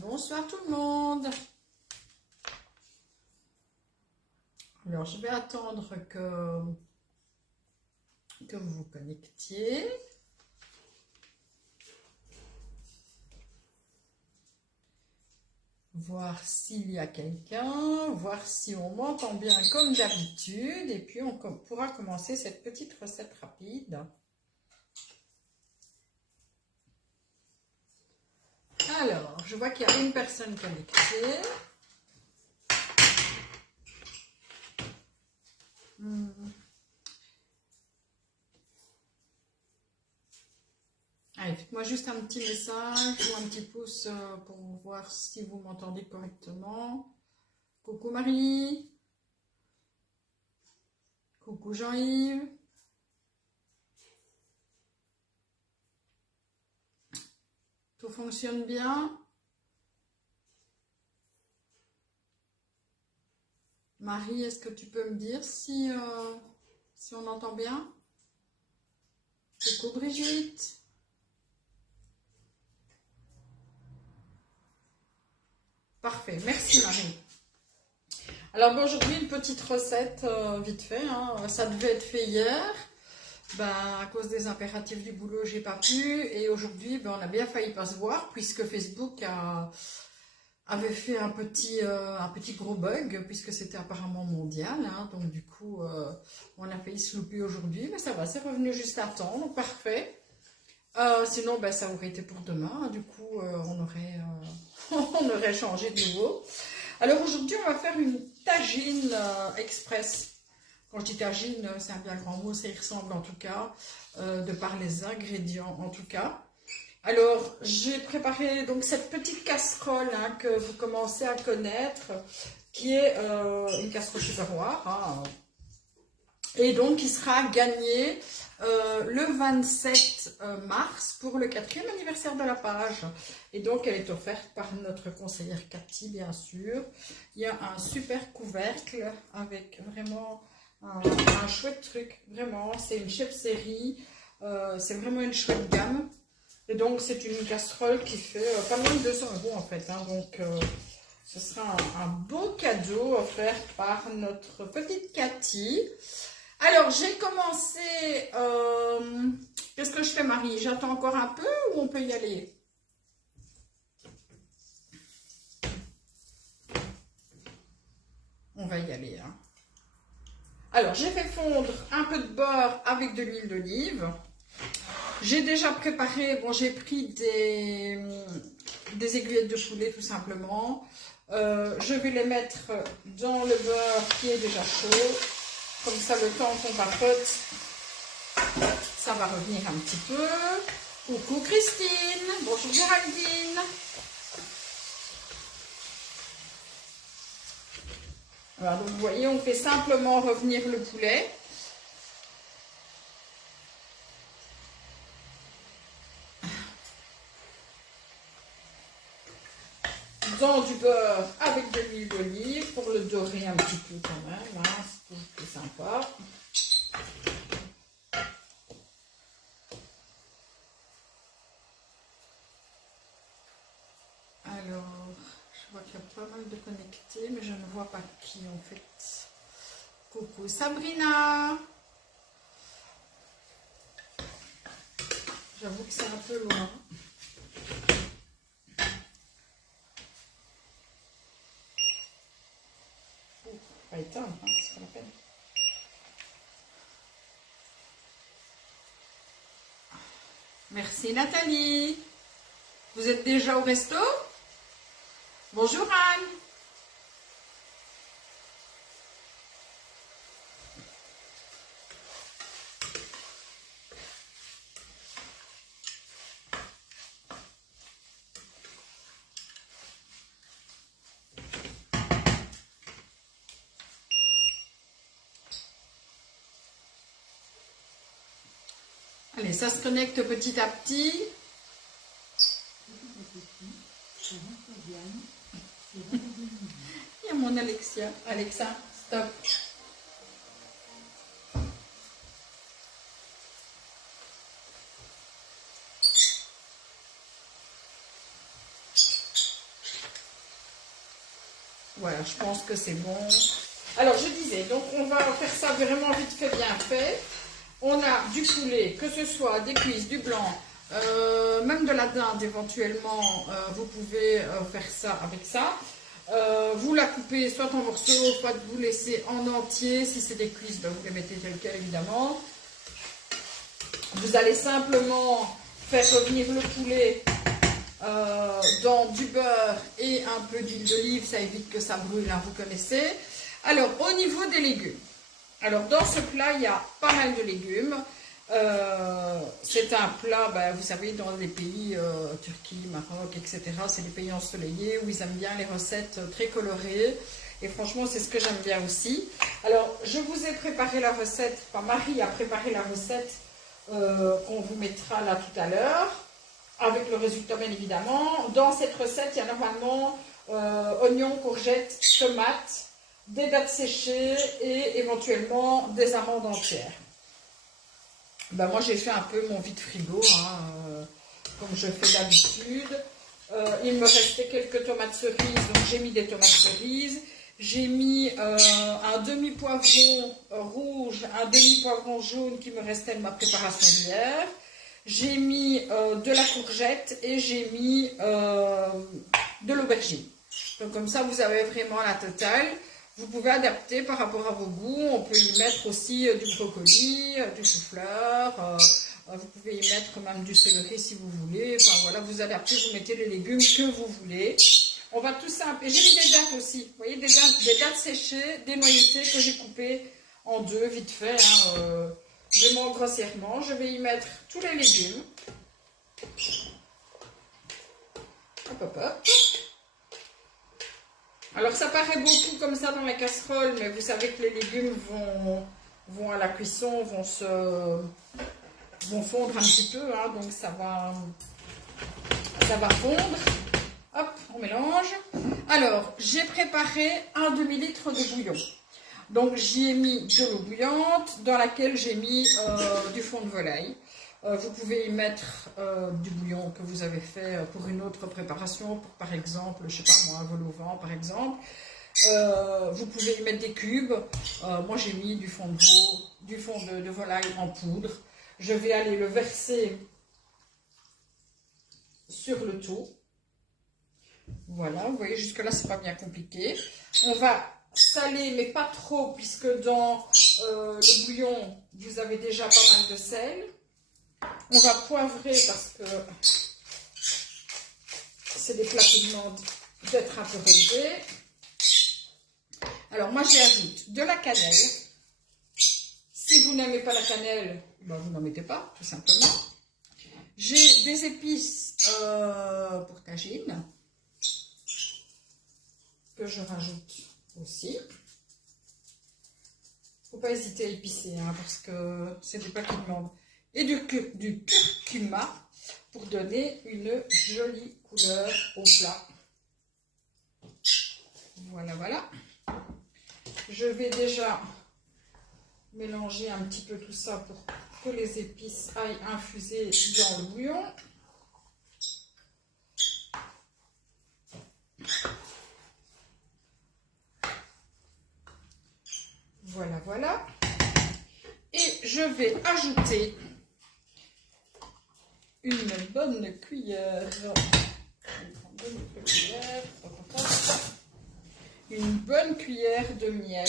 Bonsoir tout le monde. Alors, je vais attendre que vous vous connectiez. Voir s'il y a quelqu'un, voir si on m'entend bien comme d'habitude. Et puis, on pourra commencer cette petite recette rapide. Alors, je vois qu'il y a une personne connectée. Allez, faites-moi juste un petit message ou un petit pouce pour voir si vous m'entendez correctement. Coucou Marie. Coucou Jean-Yves. Tout fonctionne bien? Marie, est-ce que tu peux me dire si on entend bien? Coucou Brigitte. Parfait, merci Marie. Alors bon, aujourd'hui, une petite recette vite fait, hein. Ça devait être fait hier. Ben, à cause des impératifs du boulot, j'ai pas pu. Et aujourd'hui, ben, on a bien failli pas se voir puisque Facebook avait fait un petit gros bug puisque c'était apparemment mondial. Hein. Donc du coup, on a failli se louper aujourd'hui. Mais ça va, c'est revenu juste à temps. Donc parfait. Sinon, ben, ça aurait été pour demain. Du coup, on aurait changé de nouveau. Alors aujourd'hui, on va faire une tagine express. Quand je dis tagine, c'est un bien grand mot, ça y ressemble en tout cas, de par les ingrédients en tout cas. Alors, j'ai préparé donc cette petite casserole hein, que vous commencez à connaître, qui est une casserole tupperware. Hein, et donc, qui sera gagnée le 27 mars pour le 4e anniversaire de la page. Et donc, elle est offerte par notre conseillère Cathy, bien sûr. Il y a un super couvercle avec vraiment un chouette truc. Vraiment, c'est une chef série. C'est vraiment une chouette gamme. Et donc, c'est une casserole qui fait pas moins de 200 € en fait. Hein, donc, ce sera un beau cadeau offert par notre petite Cathy. Alors, j'ai commencé... Qu'est-ce que je fais, Marie? J'attends encore un peu ou on peut y aller? On va y aller. Hein. Alors, j'ai fait fondre un peu de beurre avec de l'huile d'olive. J'ai déjà préparé... Bon, j'ai pris des aiguillettes de poulet, tout simplement. Je vais les mettre dans le beurre qui est déjà chaud. Comme ça, le temps qu'on papote, ça va revenir un petit peu. Coucou Christine, bonjour Géraldine. Alors, donc, vous voyez, on fait simplement revenir le poulet. Dans du beurre avec de l'huile d'olive pour le dorer un petit peu quand même. Hein, c'est sympa. Alors, je vois qu'il y a pas mal de connectés, mais je ne vois pas qui en fait. Coucou Sabrina. J'avoue que c'est un peu loin. Pas éteindre, hein, c'est pas la peine. Merci Nathalie. Vous êtes déjà au resto? Bonjour Anne. Allez, ça se connecte petit à petit. Il y a mon Alexa, stop. Voilà, je pense que c'est bon. Alors, je disais, donc on va faire ça vraiment vite fait, bien fait. On a du poulet, que ce soit des cuisses, du blanc, même de la dinde éventuellement, vous pouvez faire ça avec ça. Vous la coupez soit en morceaux, soit vous laissez en entier. Si c'est des cuisses, ben, vous les mettez tel quel évidemment. Vous allez simplement faire revenir le poulet dans du beurre et un peu d'huile d'olive, ça évite que ça brûle, hein, vous connaissez. Alors, au niveau des légumes, alors dans ce plat, il y a pas mal de légumes. C'est un plat, ben, vous savez, dans les pays, Turquie, Maroc, etc., c'est des pays ensoleillés où ils aiment bien les recettes très colorées. Et franchement, c'est ce que j'aime bien aussi. Alors, je vous ai préparé la recette, enfin, Marie a préparé la recette qu'on vous mettra là tout à l'heure, avec le résultat bien évidemment. Dans cette recette, il y a normalement oignons, courgettes, tomates, des dattes séchées et éventuellement des amandes entières. Ben, moi j'ai fait un peu mon vide frigo, hein, comme je fais d'habitude. Il me restait quelques tomates cerises, donc j'ai mis des tomates cerises. J'ai mis un demi-poivron rouge, un demi-poivron jaune qui me restait de ma préparation d'hier. J'ai mis de la courgette et j'ai mis de l'aubergine. Donc comme ça, vous avez vraiment la totale. Vous pouvez adapter par rapport à vos goûts. On peut y mettre aussi du brocoli, du chou-fleur. Vous pouvez y mettre même du céleri si vous voulez. Enfin voilà, vous adaptez, vous mettez les légumes que vous voulez. On va tout ça. J'ai mis des dattes aussi. Vous voyez, des dattes séchées, dénoyautées que j'ai coupées en deux, vite fait. Hein, vraiment grossièrement. Je vais y mettre tous les légumes. Hop, hop, hop. Alors ça paraît beaucoup comme ça dans la casserole, mais vous savez que les légumes vont à la cuisson, vont fondre un petit peu, hein, donc ça va fondre. Hop, on mélange. Alors, j'ai préparé un demi-litre de bouillon. Donc j'y ai mis de l'eau bouillante dans laquelle j'ai mis du fond de volaille. Vous pouvez y mettre du bouillon que vous avez fait pour une autre préparation, pour, par exemple, je sais pas moi, un vol au vent par exemple. Vous pouvez y mettre des cubes. Moi j'ai mis du fond de volaille en poudre. Je vais aller le verser sur le tout. Voilà, vous voyez jusque là c'est pas bien compliqué. On va saler mais pas trop puisque dans le bouillon vous avez déjà pas mal de sel. On va poivrer parce que c'est des plats qui demandent d'être un peu relevés. Alors moi j'ajoute de la cannelle. Si vous n'aimez pas la cannelle, ben vous n'en mettez pas, tout simplement. J'ai des épices pour tagine que je rajoute aussi. Faut pas hésiter à épicer hein, parce que c'est des plats qui demandent. Et du curcuma pour donner une jolie couleur au plat. Voilà, voilà. Je vais déjà mélanger un petit peu tout ça pour que les épices aillent infuser dans le bouillon. Voilà, voilà. Et je vais ajouter une bonne cuillère, de miel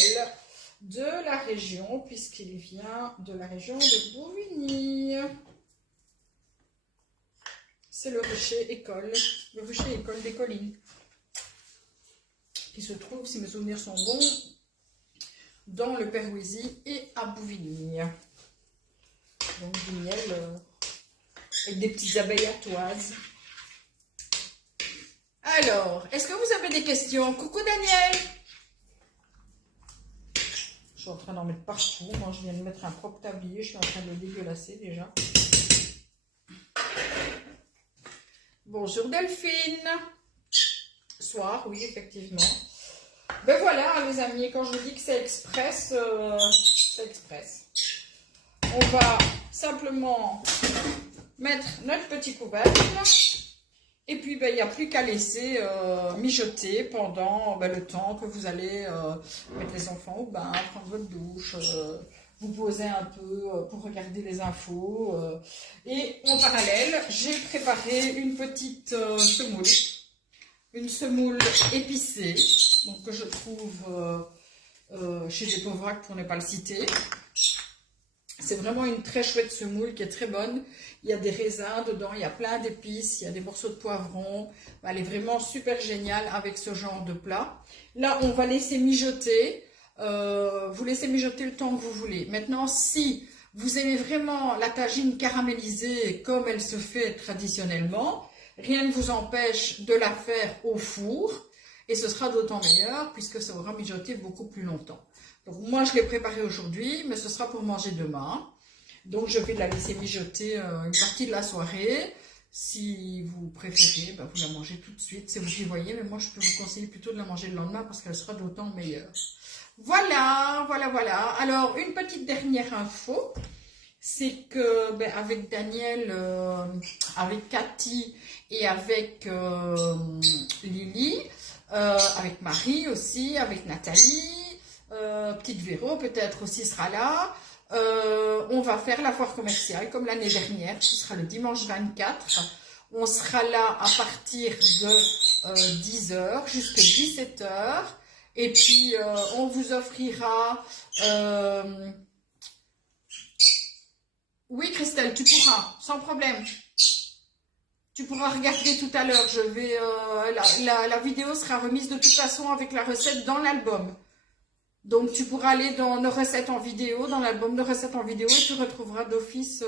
de la région, puisqu'il vient de la région de Bouvigny. C'est le rucher école des collines, qui se trouve, si mes souvenirs sont bons, dans le Pérouisie et à Bouvigny. Donc du miel avec des petites abeilles artoises. Alors, est-ce que vous avez des questions? Coucou Daniel! Je suis en train d'en mettre partout. Moi, je viens de mettre un propre tablier. Je suis en train de le dégueulasser déjà. Bonjour Delphine! Soir, oui, effectivement. Ben voilà, les amis, quand je vous dis que c'est express, c'est express. On va simplement mettre notre petit couvercle Et puis, ben, il n'y a plus qu'à laisser mijoter pendant le temps que vous allez mettre les enfants au bain, prendre votre douche, vous poser un peu pour regarder les infos. Et en parallèle, j'ai préparé une petite semoule. Une semoule épicée, donc que je trouve chez Depovrac pour ne pas le citer. C'est vraiment une très chouette semoule qui est très bonne. Il y a des raisins dedans, il y a plein d'épices, il y a des morceaux de poivron. Elle est vraiment super géniale avec ce genre de plat. Là, on va laisser mijoter. Vous laissez mijoter le temps que vous voulez. Maintenant, si vous aimez vraiment la tagine caramélisée comme elle se fait traditionnellement, rien ne vous empêche de la faire au four. Et ce sera d'autant meilleur puisque ça aura mijoté beaucoup plus longtemps. Donc moi, je l'ai préparé aujourd'hui, mais ce sera pour manger demain. Donc je vais la laisser mijoter une partie de la soirée. Si vous préférez, ben, vous la mangez tout de suite. C'est vous qui voyez, mais moi, je peux vous conseiller plutôt de la manger le lendemain parce qu'elle sera d'autant meilleure. Voilà, voilà, voilà. Alors, une petite dernière info, c'est que ben, avec Daniel, avec Cathy et avec Lily, avec Marie aussi, avec Nathalie, petite Véro peut-être aussi sera là. On va faire la foire commerciale comme l'année dernière. Ce sera le dimanche 24. On sera là à partir de 10h jusqu'à 17h. Et puis, on vous offrira... Oui, Christelle, tu pourras, sans problème. Tu pourras regarder tout à l'heure. La vidéo sera remise de toute façon avec la recette dans l'album. Donc, tu pourras aller dans nos recettes en vidéo, dans l'album de recettes en vidéo, et tu retrouveras d'office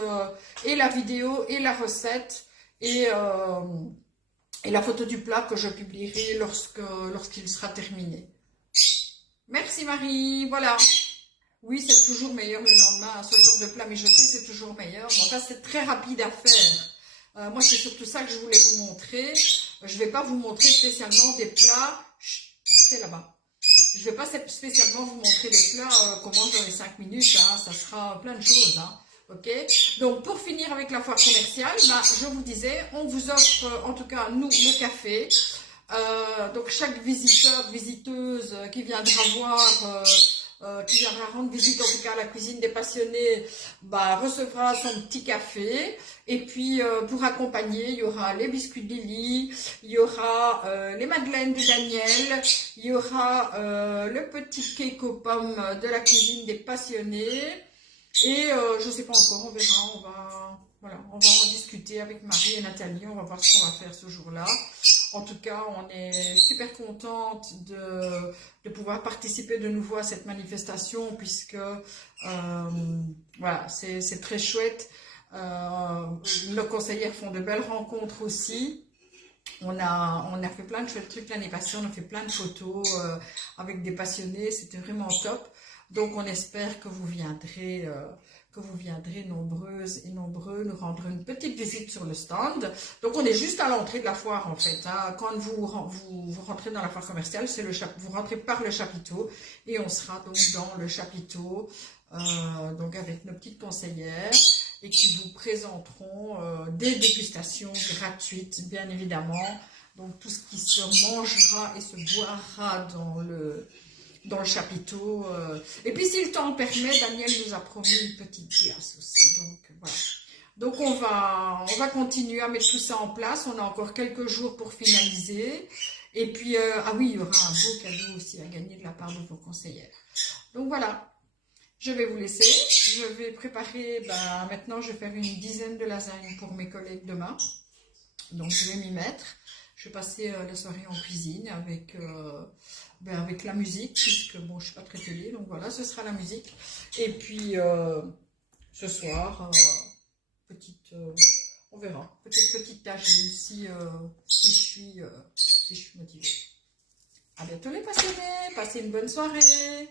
et la vidéo et la recette et la photo du plat que je publierai lorsqu'il sera terminé. Merci Marie, voilà. Oui, c'est toujours meilleur le lendemain. Ce genre de plat mijoté, c'est toujours meilleur. Bon, ça, c'est très rapide à faire. Moi, c'est surtout ça que je voulais vous montrer. Je ne vais pas vous montrer spécialement des plats... Chut, c'est là-bas. Je ne vais pas spécialement vous montrer les plats qu'on mange dans les 5 minutes. Hein. Ça sera plein de choses. Hein. Ok. Donc, pour finir avec la foire commerciale, je vous disais, on vous offre, en tout cas, nous, le café. Donc, chaque visiteur, visiteuse qui viendra voir... qui viendra rendre visite en tout cas à la cuisine des passionnés, recevra son petit café. Et puis pour accompagner, il y aura les biscuits de Lily, il y aura les madeleines de Daniel, il y aura le petit cake aux pommes de la cuisine des passionnés. Et je ne sais pas encore, on verra, on va en discuter avec Marie et Nathalie, on va voir ce qu'on va faire ce jour-là. En tout cas, on est super contente de pouvoir participer de nouveau à cette manifestation puisque voilà, c'est très chouette. Nos conseillères font de belles rencontres aussi. On a fait plein de chouettes trucs l'année passée, on a fait plein de photos avec des passionnés, c'était vraiment top. Donc on espère que vous viendrez nombreuses et nombreux nous rendre une petite visite sur le stand. Donc on est juste à l'entrée de la foire en fait. Hein. Quand vous rentrez dans la foire commerciale, vous rentrez par le chapiteau et on sera donc dans le chapiteau donc avec nos petites conseillères et qui vous présenteront des dégustations gratuites bien évidemment. Donc tout ce qui se mangera et se boira dans le chapiteau. Et puis, si le temps permet, Daniel nous a promis une petite glace aussi. Donc, voilà. Donc, on va continuer à mettre tout ça en place. On a encore quelques jours pour finaliser. Et puis, ah oui, il y aura un beau cadeau aussi à gagner de la part de vos conseillères. Donc, voilà. Je vais vous laisser. Je vais préparer, maintenant, je vais faire une dizaine de lasagnes pour mes collègues demain. Donc, je vais m'y mettre. Je vais passer la soirée en cuisine avec la musique, puisque bon, je ne suis pas très télé, donc voilà, ce sera la musique. Et puis, ce soir, on verra, peut-être petite tâche si je suis motivée. À bientôt les passionnés, passez une bonne soirée.